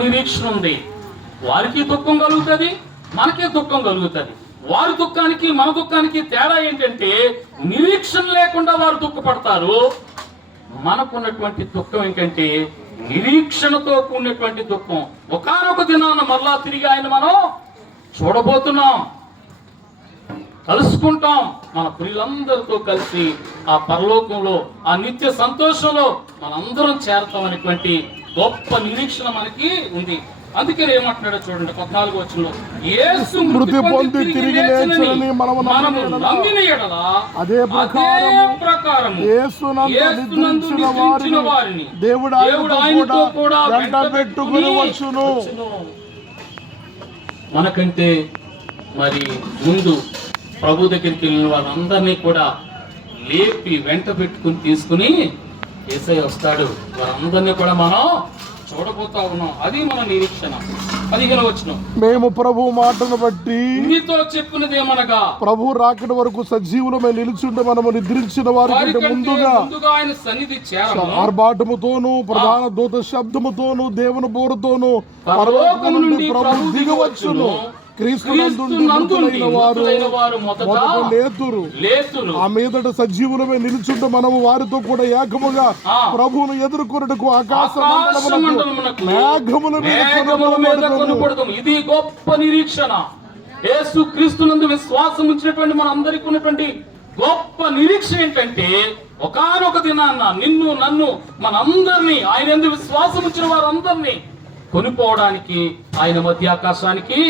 నిరీక్షణ ఉంది. వారికి దుఃఖం కలుగుతుంది, మనకే దుఃఖం కలుగుతుంది. వారి దుఃఖానికి మన దుఃఖానికి తేడా ఏంటంటే నిరీక్షణ లేకుండా వారు దుఃఖపడతారు. మనకున్నటువంటి దుఃఖం ఏంటంటే నిరీక్షణతో కూడినటువంటి దుఃఖం. ఒకానొక దినాన మరలా తిరిగి ఆయన మనం చూడబోతున్నాం, కలుసుకుంటాం. మన ప్రియులందరితో కలిసి ఆ పరలోకంలో ఆ నిత్య సంతోషంలో మనందరం చేరతాం అనేటువంటి గొప్ప నిరీక్షణ మనకి ఉంది. అందుకే ఏమంటున్నాడో చూడండి 14వ వచనంలో, యేసు మృతి పొంది తిరిగి లేచునని మనము నమ్మిన యెడల అదే ప్రకారము యేసునందు నిద్రించిన వారిని దేవుడు ఆయనతో కూడా వెంటబెట్టుకుని వచ్చును. మనకంటే మరి ముందు ప్రభు దగ్గరికి వెళ్ళిన వాళ్ళందరినీ కూడా లేపి వెంట పెట్టుకుని తీసుకుని యేసయ్య వస్తాడు. వారందరినీ కూడా మనం చూడబోతా ఉన్నాం. అది మన నిరీక్షణ. 15వ వచనం, మేము ప్రభు మాటను బట్టి మీతో చెప్పినది ఏమనగా ప్రభు రాకడ వరకు సజీవులమై నిలిచుంటే మనము నిద్రించిన వారి ముందుగా ఆయన సన్నిధి చేరము. ఆర్భాటముతోను ప్రధాన దూత శబ్దముతోను దేవుని బోరుతోను పరలోకము నుండి ప్రభు దిగవచ్చును. క్రీస్తునందుండి వారు మొదట లేతురు. ఆ మీదట సజీవులమే నిలుచుంటే మనము వారితో కూడా ఏకముగా ప్రభువును ఎదుర్కొనుటకు ఆకాశ మేఘముల మీద కొనబడతాము. ఇది గొప్ప నిరీక్షణ. యేసు క్రీస్తునందు విశ్వాసం ఉంచినటువంటి మన అందరికీ ఉన్నటువంటి గొప్ప నిరీక్షణ ఏంటంటే ఒకానొక దినాన్న నిన్ను నన్ను మనందరినీ ఆయన యందు విశ్వాసం ఉంచిన వారందరినీ కొనిపోవడానికి ఆయన మధ్య ఆకాశానికి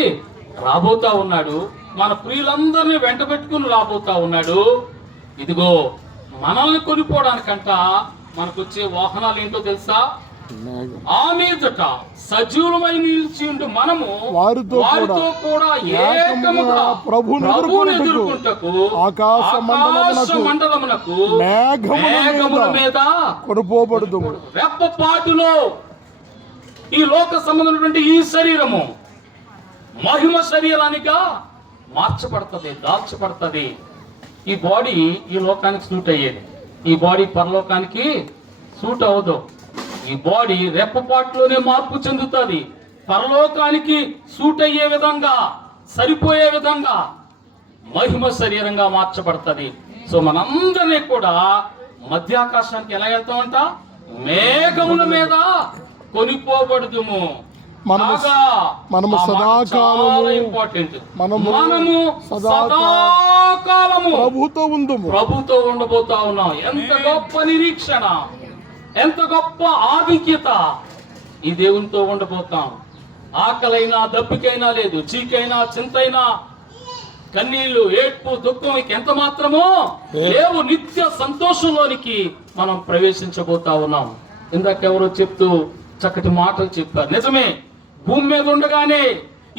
రాబోతా ఉన్నాడు. మన ప్రియులందరినీ వెంట పెట్టుకుని రాబోతా ఉన్నాడు. ఇదిగో మనల్ని కొనిపోవడానికంట మనకు వచ్చే వాహనాలు ఏంటో తెలుసా? ఆ మీదట సజీవులమై నిలిచి ఉంటూ మనము వారితో కూడా ఏకముగా ప్రభువును ఎదుర్కొంటకు ఆకాశ మండలమునకు మేఘముల మీద కొనుపోబడుదుము. రెప్పపాటులో ఈ లోక సంబంధమైనటువంటి ఈ శరీరము మహిమ శరీరానిగా మార్చబడుతుంది, దాల్చబడుతుంది. ఈ బాడీ ఈ లోకానికి సూట్ అయ్యేది, ఈ బాడీ పరలోకానికి సూట్ అవ్వదు. ఈ బాడీ రెప్పపాటులోనే మార్పు చెందుతుంది. పరలోకానికి సూట్ అయ్యే విధంగా, సరిపోయే విధంగా మహిమ శరీరంగా మార్చబడుతుంది. సో మనందరినీ కూడా మధ్యాకాశానికి ఎలా వెళ్తామంట? మేఘముల మీద కొనిపోబడుదుము. మనము సదాకాలము ప్రభుతో ఉండబోతా ఉన్నాం. ఎంత గొప్ప నిరీక్షణ, ఎంత గొప్ప ఆధిక్యత! ఈ దేవునితో ఉండబోతాం. ఆకలైనా దప్పికైనా లేదు, చీకైనా చింతైనా కన్నీళ్లు ఏడ్పు దుఃఖం ఎంత మాత్రమో లేవు. నిత్య సంతోషంలోనికి మనం ప్రవేశించబోతా ఉన్నాం. ఇందాక ఎవరో చెప్తూ చక్కటి మాటలు చెప్పారు. నిజమే, భూమి మీద ఉండగానే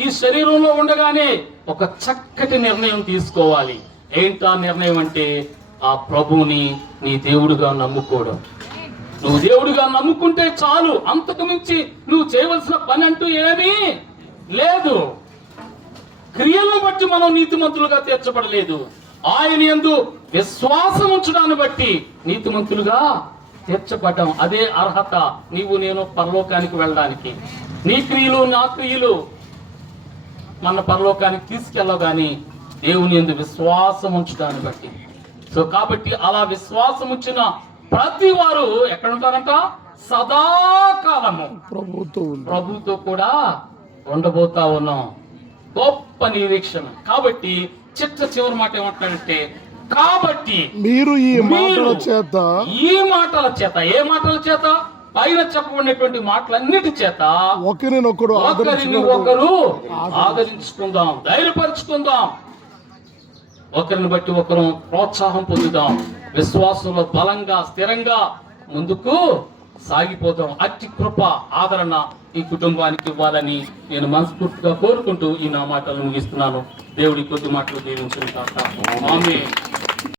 ఈ శరీరంలో ఉండగానే ఒక చక్కటి నిర్ణయం తీసుకోవాలి. ఏంటా నిర్ణయం అంటే ఆ ప్రభువుని నీ దేవుడిగా నమ్ముకోవడం. నువ్వు దేవుడిగా నమ్ముకుంటే చాలు, అంతకు మించి నువ్వు చేయవలసిన పని అంటూ ఏమీ లేదు. క్రియలను బట్టి మనం నీతిమంతులుగా తీర్చబడలేదు, ఆయన యందు విశ్వాసం ఉంచడాన్ని బట్టి నీతిమంతులుగా తీర్చబడ్డాం. అదే అర్హత నీవు నేను పరలోకానికి వెళ్ళడానికి. నీ క్రియలు నా క్రియలు మన పరలోకానికి తీసుకెళ్ళవు కానీ దేవుని యందు విశ్వాసం ఉంచడాన్ని బట్టి. సో కాబట్టి అలా విశ్వాసం ఉంచిన ప్రతి వారు ఎక్కడ ఉంటారంట? సదాకాలము ప్రభుతో కూడా ఉండబోతా ఉన్నాం. గొప్ప నిరీక్షణ. కాబట్టి చివరి మాట ఏమంటాడంటే, కాబట్టి మీరు ఈ మాటల చేత ఏ మాటల చేత పైన చెప్పబడినటువంటి మాటలన్నిటి చేత ఒకరిని ఒకరు ఆదరించుకుందాం, ధైర్యపరుచుకుందాం, ఒకరిని బట్టి ఒకరు ప్రోత్సాహం పొందుదాం, విశ్వాసంలో బలంగా స్థిరంగా ముందుకు సాగిపోతాం. అట్టి కృప ఆదరణ ఈ కుటుంబానికి ఇవ్వాలని నేను మనస్ఫూర్తిగా కోరుకుంటూ ఈ నా మాటలను ముగిస్తున్నాను. దేవుడి కొద్ది మాటలు దీవించును కాక. ఆమేన్.